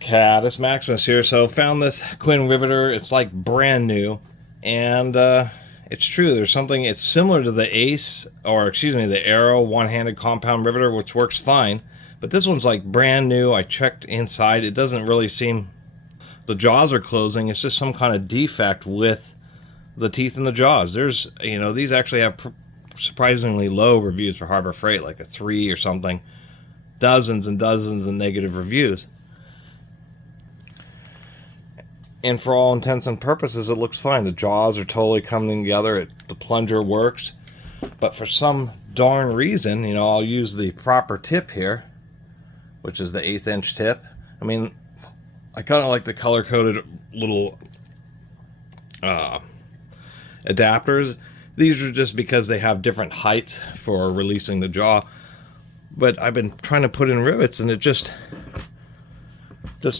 Catus, Maximus here. So found this QUINN riveter. It's like brand new, and it's true. There's something. It's similar to the Ace, or excuse me, the Arrow one-handed compound riveter, which works fine. But this one's like brand new. I checked inside. It doesn't really seem. The jaws are closing. It's just some kind of defect with the teeth in the jaws. There's, these actually have surprisingly low reviews for Harbor Freight, like a 3 or something. Dozens and dozens of negative reviews. And for all intents and purposes, it looks fine. The jaws are totally coming together. The plunger works. But for some darn reason, I'll use the proper tip here, which is the 1/8 inch tip. I mean, I kind of like the color-coded little adapters. These are just because they have different heights for releasing the jaw. But I've been trying to put in rivets, and it just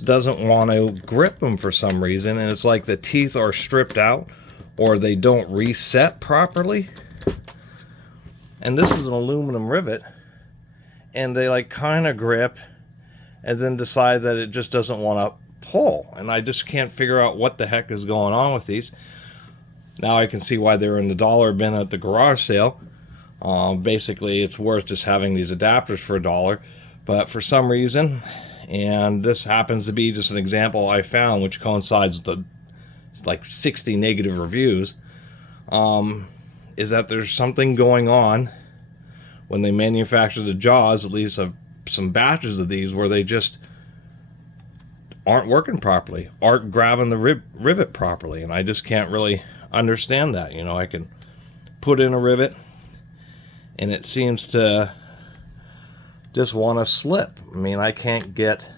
doesn't want to grip them for some reason. And it's like the teeth are stripped out, or they don't reset properly. And this is an aluminum rivet, and they like kind of grip and then decide that it just doesn't want to pull. And I just can't figure out what the heck is going on with these. Now I can see why they were in the dollar bin at the garage sale. Basically, it's worth just having these adapters for $1. But for some reason, and this happens to be just an example I found, which coincides with the like 60 negative reviews, is that there's something going on when they manufacture the jaws, at least of some batches of these, where they just aren't working properly, aren't grabbing the rivet properly. And I just can't really understand that. I can put in a rivet, and it seems to just want to slip. I mean, I can't get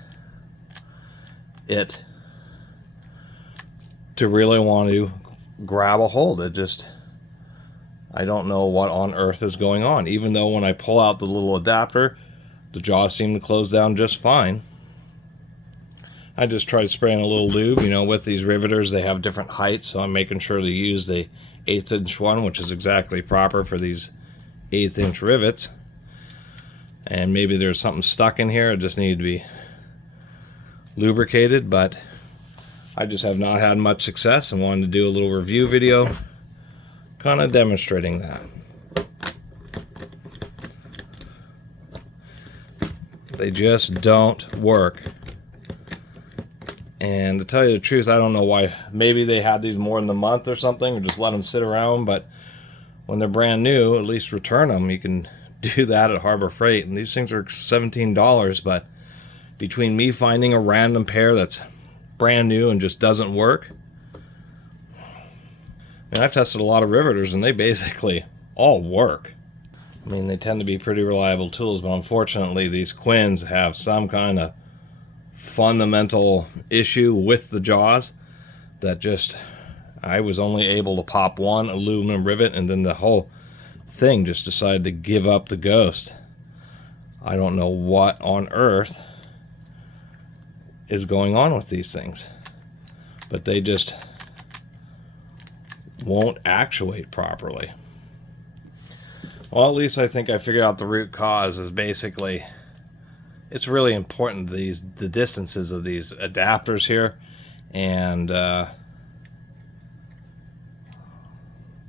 it to really want to grab a hold. I don't know what on earth is going on. Even though when I pull out the little adapter, the jaws seem to close down just fine. I just tried spraying a little lube. With these riveters, they have different heights, so I'm making sure to use the 1/8 inch one, which is exactly proper for these 1/8 inch rivets. And maybe there's something stuck in here. It just needed to be lubricated, but I just have not had much success and wanted to do a little review video kind of demonstrating that. They just don't work. And to tell you the truth, I don't know why. Maybe they had these more than a month or something, or just let them sit around. But when they're brand new, at least return them. You can do that at Harbor Freight, and these things are $17. But between me finding a random pair that's brand new and just doesn't work, and I've tested a lot of riveters, and they basically all work. I mean, they tend to be pretty reliable tools, but unfortunately these QUINNs have some kind of fundamental issue with the jaws that just, I was only able to pop one aluminum rivet, and then the whole thing just decided to give up the ghost. I don't know what on earth is going on with these things, but they just won't actuate properly. Well, at least I think I figured out the root cause is basically, it's really important, the distances of these adapters here, and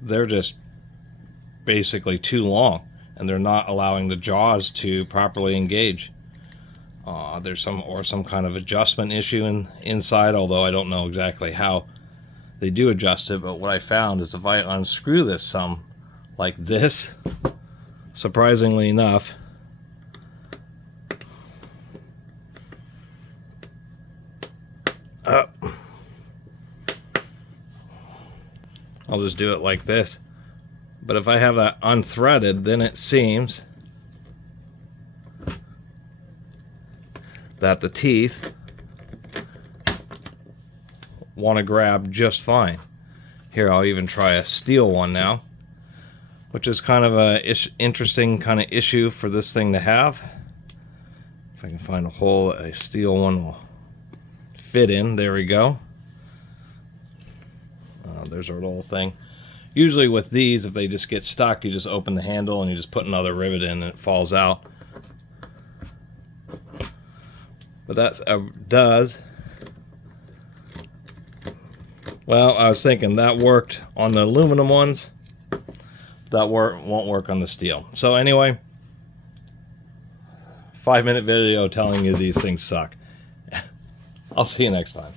they're just basically too long, and they're not allowing the jaws to properly engage. There's some kind of adjustment issue inside, although I don't know exactly how they do adjust it. But what I found is if I unscrew this some like this, surprisingly enough, I'll just do it like this. But if I have that unthreaded, then it seems that the teeth want to grab just fine. Here, I'll even try a steel one now, which is kind of a interesting kind of issue for this thing to have. If I can find a hole a steel one will fit in. There we go. There's our little thing. Usually with these, if they just get stuck, you just open the handle and you just put another rivet in and it falls out. but that does. Well, I was thinking that worked on the aluminum ones. That won't work on the steel. So anyway, 5-minute video telling you these things suck. I'll see you next time.